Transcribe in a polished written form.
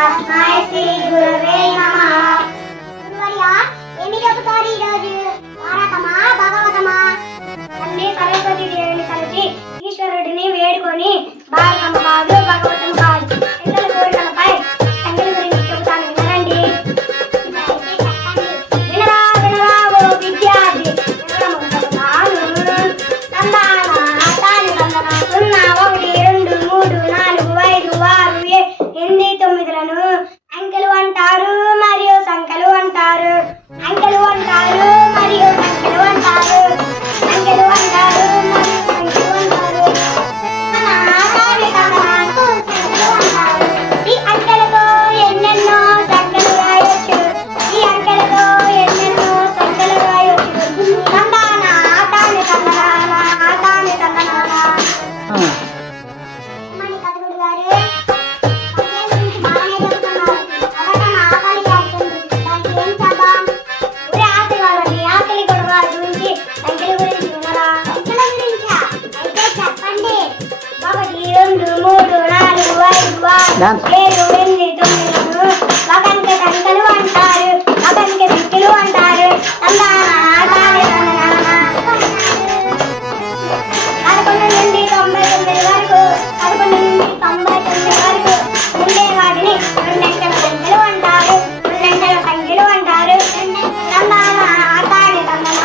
తస్మై శ్రీ గురవే నమః. గురువర్యా, ఏమి చెబుతారు ఈరోజు? భారతమా భాగవతమా? అన్ని సరస్వతి దేవిని కలిసి ఈశ్వరుడిని వేడుకొని భారతం కాదు భాగవతం కాదు ఇతర కోరికలపై సంగతి గురించి చెబుతాను, వినండి. వినరా వినరా ఓ విద్యార్థి, వివరము చెబుతాను. తందాన తాని తందన 0 1 2 3 4 5 6 7 8 9లను అంకెలు అంటారు మరియు సంఖ్యలు అంటారు. అంకెలు అంటారు మరియు సంఖ్యలు అంటారు. అంకెలు అంటారు మరియు సంఖ్యలు అంటారు. ఈ అంకెలతో ఎన్నెన్నో సంఖ్యలు రాయొచ్చు. ఈ అంకెలతో ఎన్నెన్నో సంఖ్యలు రాయొచ్చు. తందాన తాని తందన తాని తందన. మణి కథకుడు గారు బాగానే చెబుతున్నారు. ఎవరైనా ఆకలి చేస్తుంది, దానికి ఏం చేద్దాం? ఊరే ఆకలి వాళ్ళని ఆకలి గొడవ గురించి సంఖ్యల గురించి వినరా? సంఖ్యల గురించా? అయితే చెప్పండి. 1 2 3 4 5 6 7 8 9లను ఒకంకె సంఖ్యలు అంటారు. ఒకంకె సంఖ్యలు అంటారు. తందాన తాని తందన. 11 నుండి 99 వరకు 11 నుండి 99 వరకు ఉండే వాటిని రెండంకెల సంఖ్యలు అంటారు. రెండంకెల సంఖ్యలు అంటారు. తందాన తాని తందన.